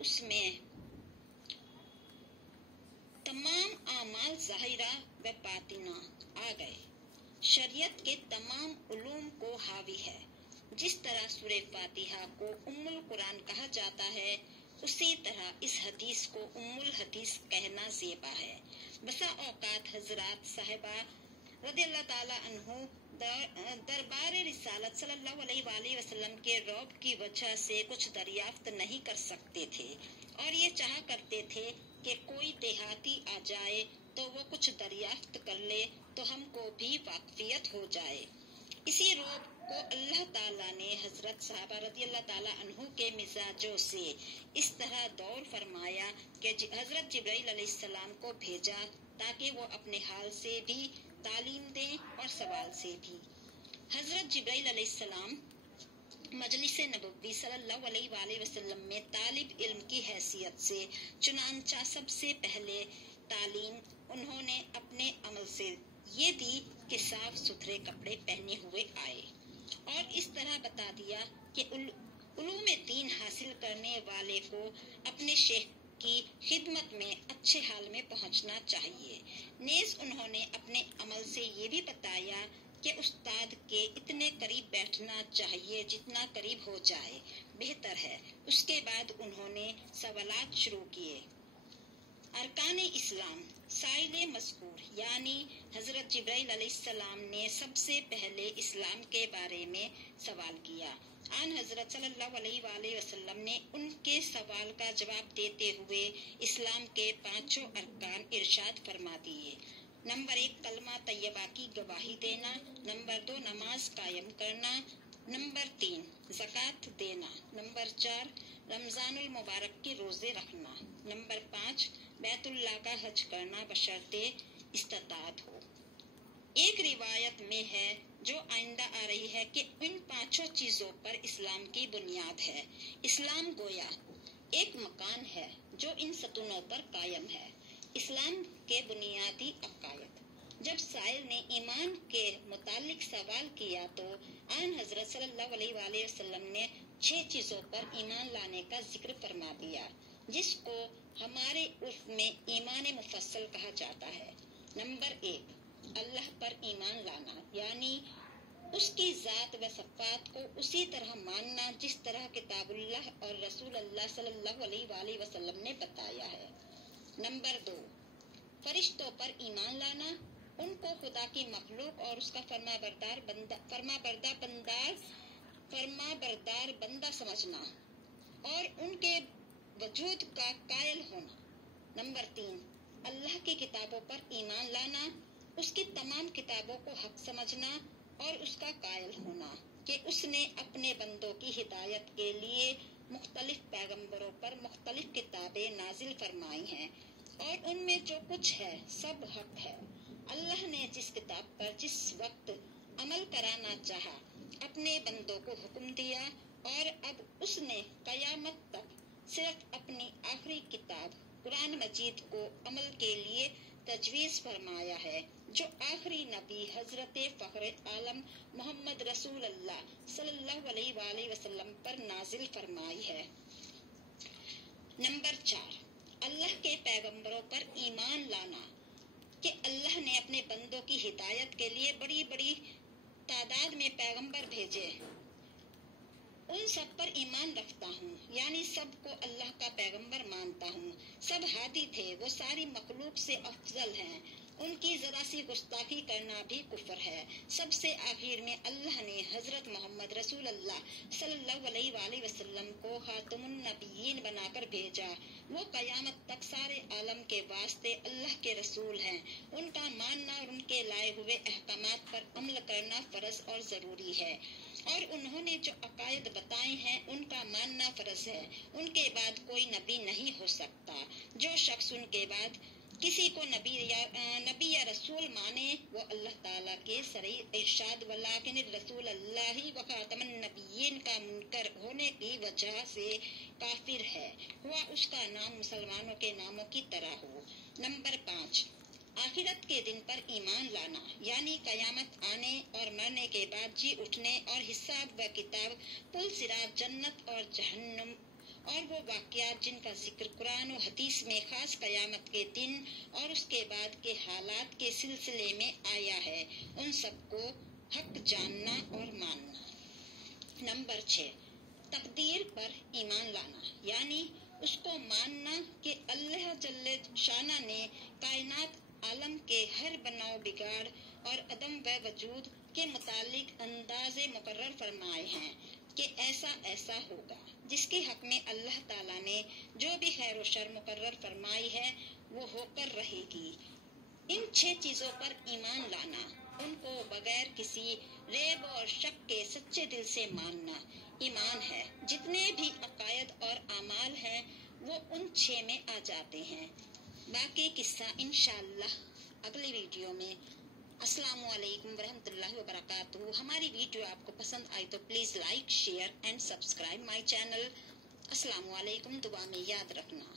اس میں تمام اعمال ظاہرہ و باطنہ آ گئے، شریعت کے تمام علوم کو حاوی ہے۔ جس طرح سورہ فاتحہ کو ام القرآن کہا جاتا ہے، اسی طرح اس حدیث کو ام الحدیث کہنا زیبا ہے۔ بسا اوقات حضرات صاحبہ رضی اللہ تعالیٰ عنہ دربار رسالت صلی اللہ علیہ وآلہ وسلم کے رعب کی وجہ سے کچھ دریافت نہیں کر سکتے تھے، اور یہ چاہا کرتے تھے کہ کوئی دیہاتی آ جائے تو وہ کچھ دریافت کر لے تو ہم کو بھی واقفیت ہو جائے۔ اسی رعب کو اللہ تعالیٰ نے حضرت صحابہ رضی اللہ تعالیٰ عنہ کے مزاجوں سے اس طرح دور فرمایا کہ حضرت جبرائیل علیہ السلام کو بھیجا تاکہ وہ اپنے حال سے بھی تعلیم دیں اور سوال سے بھی۔ حضرت جبرائیل علیہ السلام مجلس نبوی صلی اللہ علیہ وآلہ وسلم میں طالب علم کی حیثیت سے چنانچہ سب سے پہلے تعلیم انہوں نے اپنے عمل سے یہ دی کہ صاف ستھرے کپڑے پہنے ہوئے آئے، اور اس طرح بتا دیا کہ علوم دین حاصل کرنے والے کو اپنے شیخ کی خدمت میں اچھے حال میں پہنچنا چاہیے۔ نیز انہوں نے اپنے عمل سے یہ بھی بتایا کہ استاد کے اتنے قریب بیٹھنا چاہیے جتنا قریب ہو جائے بہتر ہے۔ اس کے بعد انہوں نے سوالات شروع کیے۔ ارکان اسلام سائل مذکور یعنی حضرت جبرائیل علیہ السلام نے سب سے پہلے اسلام کے بارے میں سوال کیا۔ آن حضرت صلی اللہ علیہ وآلہ وسلم نے ان کے سوال کا جواب دیتے ہوئے اسلام کے 5 ارکان ارشاد فرما دیے۔ نمبر 1 کلمہ طیبہ کی گواہی دینا، نمبر 2 نماز قائم کرنا، نمبر 3 زکوٰۃ دینا، نمبر 4 رمضان المبارک کے روزے رکھنا، نمبر 5 بیت اللہ کا حج کرنا بشرطے استطاعت ہو۔ ایک روایت میں ہے جو آئندہ آ رہی ہے کہ ان 5 چیزوں پر اسلام کی بنیاد ہے۔ اسلام گویا ایک مکان ہے جو ان ستونوں پر قائم ہے۔ اسلام کے بنیادی عقائد۔ جب سائل نے ایمان کے متعلق سوال کیا تو آن حضرت صلی اللہ علیہ وآلہ وسلم نے 6 چیزوں پر ایمان لانے کا ذکر فرما دیا، جس کو ہمارے عرف میں ایمان مفصل کہا جاتا ہے۔ نمبر 1 اللہ پر ایمان لانا، یعنی اس کی ذات و صفات کو اسی طرح ماننا جس طرح کتاب اللہ اور رسول اللہ صلی اللہ علیہ وآلہ وسلم نے بتایا ہے۔ نمبر 2 فرشتوں پر ایمان لانا، ان کو خدا کی مخلوق اور اس کا فرما بردار بندہ سمجھنا اور ان کے وجود کا قائل ہونا۔ نمبر 3 اللہ کی کتابوں پر ایمان لانا، اس کی تمام کتابوں کو حق سمجھنا اور اس کا قائل ہونا کہ اس نے اپنے بندوں کی ہدایت کے لیے مختلف پیغمبروں پر مختلف کتابیں نازل فرمائی ہیں، اور ان میں جو کچھ ہے سب حق ہے۔ اللہ نے جس کتاب پر جس وقت عمل کرانا چاہا اپنے بندوں کو حکم دیا، اور اب اس نے قیامت تک صرف اپنی آخری کتاب قرآن مجید کو عمل کے لیے تجویز فرمایا ہے، جو آخری نبی حضرت فخر عالم محمد رسول اللہ صلی اللہ علیہ وآلہ وسلم پر نازل فرمائی ہے۔ نمبر 4 اللہ کے پیغمبروں پر ایمان لانا کہ اللہ نے اپنے بندوں کی ہدایت کے لیے بڑی بڑی تعداد میں پیغمبر بھیجے، ان سب پر ایمان رکھتا ہوں، یعنی سب کو اللہ کا پیغمبر مانتا ہوں۔ سب ہادی تھے، وہ ساری مخلوق سے افضل ہیں، ان کی ذرا سی گستاخی کرنا بھی کفر ہے۔ سب سے آخر میں اللہ نے حضرت محمد رسول اللہ صلی اللہ علیہ وآلہ وسلم کو خاتم النبیین بنا کر بھیجا۔ وہ قیامت تک سارے عالم کے واسطے اللہ کے رسول ہیں، ان کا ماننا اور ان کے لائے ہوئے احکامات پر عمل کرنا فرض اور ضروری ہے، اور انہوں نے جو عقائد بتائے ہیں ان کا ماننا فرض ہے۔ ان کے بعد کوئی نبی نہیں ہو سکتا۔ جو شخص ان کے بعد کسی کو نبی یا رسول مانے وہ اللہ تعالیٰ کے صریح ارشاد ولیکن الرسول اللہ و خاتم النبیین کا منکر ہونے کی وجہ سے کافر ہے، ہوا اس کا نام مسلمانوں کے ناموں کی طرح ہو۔ نمبر 5 آخرت کے دن پر ایمان لانا، یعنی قیامت آنے اور مرنے کے بعد جی اٹھنے اور حساب و کتاب، پل صراط، جنت اور جہنم اور وہ واقعات جن کا ذکر قرآن و حدیث میں خاص قیامت کے دن اور اس کے بعد کے حالات کے سلسلے میں آیا ہے، ان سب کو حق جاننا اور ماننا۔ نمبر 6، تقدیر پر ایمان لانا، یعنی اس کو ماننا کہ اللہ جل شانہ نے کائنات عالم کے ہر بناؤ بگاڑ اور عدم و وجود کے متعلق اندازے مقرر فرمائے ہیں کہ ایسا ایسا ہوگا، جس کے حق میں اللہ تعالیٰ نے جو بھی خیر و شر مقرر فرمائی ہے وہ ہو کر رہے گی۔ ان 6 چیزوں پر ایمان لانا، ان کو بغیر کسی ریب اور شک کے سچے دل سے ماننا ایمان ہے۔ جتنے بھی عقائد اور اعمال ہیں وہ ان 6 میں آ جاتے ہیں۔ باقی قصہ انشاءاللہ اگلی ویڈیو میں۔ السلام علیکم ورحمۃ اللہ وبرکاتہ۔ ہماری ویڈیو آپ کو پسند آئی تو please like, share and subscribe my channel. السلام علیکم، دعا میں یاد رکھنا۔